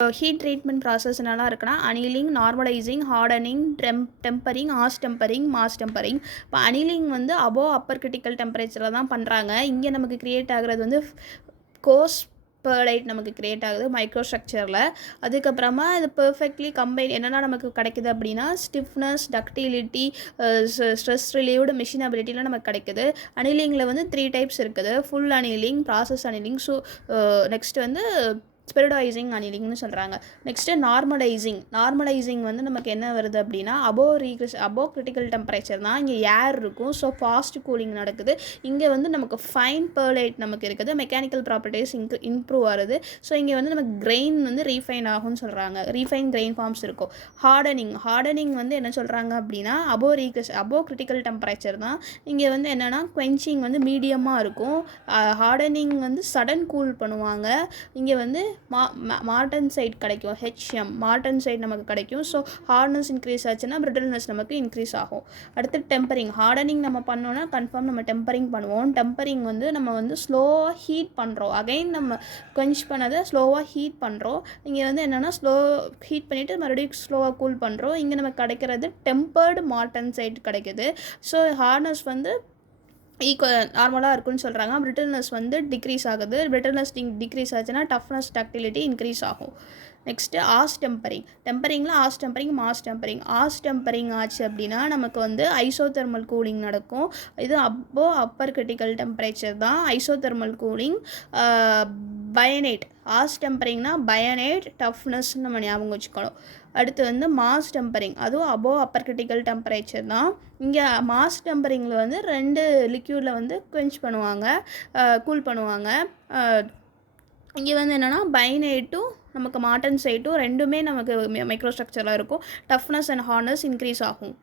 Heat treatment process என்னெல்லாம் இருக்குன்னா annealing, normalising, hardening, tempering, austempering, mass tempering. இப்போ annealing வந்து அபோவ் அப்பர் கிரிட்டிக்கல் டெம்பரேச்சரில் தான் பண்ணுறாங்க. இங்கே நமக்கு க்ரியேட் ஆகிறது வந்து கோர்ஸ் பெர்லைட் நமக்கு க்ரியேட் ஆகுது மைக்ரோ ஸ்ட்ரக்சரில். அதுக்கப்புறமா இது பெர்ஃபெக்ட்லி கம்பைன் என்னென்னா நமக்கு கிடைக்குது அப்படின்னா ஸ்டிஃப்னஸ், டக்டிலிட்டி, ஸ்ட்ரெஸ் ரிலீவ்டு, மெஷினபிலிட்டிலாம் நமக்கு கிடைக்குது. அனீலிங்கில் வந்து 3 டைப்ஸ் இருக்குது. Full annealing, process annealing, next வந்து ஸ்பெரிடாய்சிங் அனீலிங்னு சொல்கிறாங்க. நெக்ஸ்ட்டு நார்மலைசிங் வந்து நமக்கு என்ன வருது அப்படின்னா அபோவ் கிரிட்டிக்கல் டெம்பரேச்சர் தான் இங்கே ஏர் இருக்கும். ஸோ ஃபாஸ்ட் கூலிங் நடக்குது. இங்கே வந்து நமக்கு ஃபைன் பெர்லைட் நமக்கு இருக்குது. மெக்கானிக்கல் ப்ராப்பர்ட்டிஸ் இம்ப்ரூவ் ஆகுது. ஸோ இங்கே வந்து நமக்கு கிரெயின் வந்து ரீஃபைன் ஆகும்னு சொல்கிறாங்க. ரீஃபைன் கிரெயின் ஃபார்ம்ஸ் இருக்கும். ஹார்டனிங் வந்து என்ன சொல்கிறாங்க அப்படின்னா அபோவ் கிரிட்டிக்கல் டெம்பரேச்சர் தான். இங்கே வந்து என்னென்னா குவென்ச்சிங் வந்து மீடியமாக இருக்கும். ஹார்டனிங் வந்து சடன் கூல் பண்ணுவாங்க. இங்கே வந்து மார்டன்சைட் கிடைக்கும். மார்டன்சைட் நமக்கு கிடைக்கும். ஸோ ஹார்ட்னஸ் இன்க்ரீஸ் ஆச்சுன்னா பிரிட்டில்னஸ் நமக்கு இன்க்ரீஸ் ஆகும். அடுத்து டெம்பரிங். ஹார்டனிங் நம்ம பண்ணோன்னா கன்ஃபார்ம் நம்ம டெம்பரிங் பண்ணுவோம். டெம்பரிங் வந்து நம்ம வந்து ஸ்லோவாக ஹீட் பண்ணுறோம். அகைன் நம்ம குவென்ச் பண்ணதை ஸ்லோவாக ஹீட் பண்ணுறோம். இங்கே வந்து என்னென்னா ஸ்லோ ஹீட் பண்ணிவிட்டு மறுபடியும் ஸ்லோவாக கூல் பண்ணுறோம். இங்கே நமக்கு கிடைக்கிறது டெம்பர்டு மார்டன்சைட் கிடைக்குது. ஸோ ஹார்ட்னஸ் வந்து நார்மலாக இருக்குன்னு சொல்கிறாங்க. பிரிட்டில்னஸ் வந்து டிக்ரீஸ் ஆகுது. பிரிட்டில்னஸ் டிக்ரீஸ் ஆச்சுன்னா டஃப்னஸ், டக்டிலிட்டி இன்க்ரீஸ் ஆகும். நெக்ஸ்ட்டு ஆஸ் டெம்பரிங்கில் austempering, martempering. Austempering ஆச்சு அப்படின்னா நமக்கு வந்து ஐசோதெர்மல் கூலிங் நடக்கும். இது அப்பர் கிரிட்டிக்கல் டெம்பரேச்சர் தான் ஐசோதெர்மல் கூலிங். பயோனைட். ஆஸ் டெம்பரிங்னா பயோனைட், டஃப்னஸ்ன்னு நம்ம ஞாபகம் வச்சுக்கணும். அடுத்து வந்து மாஸ் டெம்பரிங், அதுவும் அபோவ் அப்பர் கிரிட்டிக்கல் டெம்பரேச்சர் தான். இங்கே மாஸ் டெம்பரிங்கில் வந்து 2 லிக்யூடில் வந்து குவென்ச் பண்ணுவாங்க, கூல் பண்ணுவாங்க. இங்கே வந்து என்னென்னா பைனைட்டும் நமக்கு மார்டன்சைட்டும் ரெண்டுமே நமக்கு மைக்ரோ ஸ்ட்ரக்சரில் இருக்கும். டஃப்னஸ் அண்ட் ஹார்ட்னஸ் இன்க்ரீஸ் ஆகும்.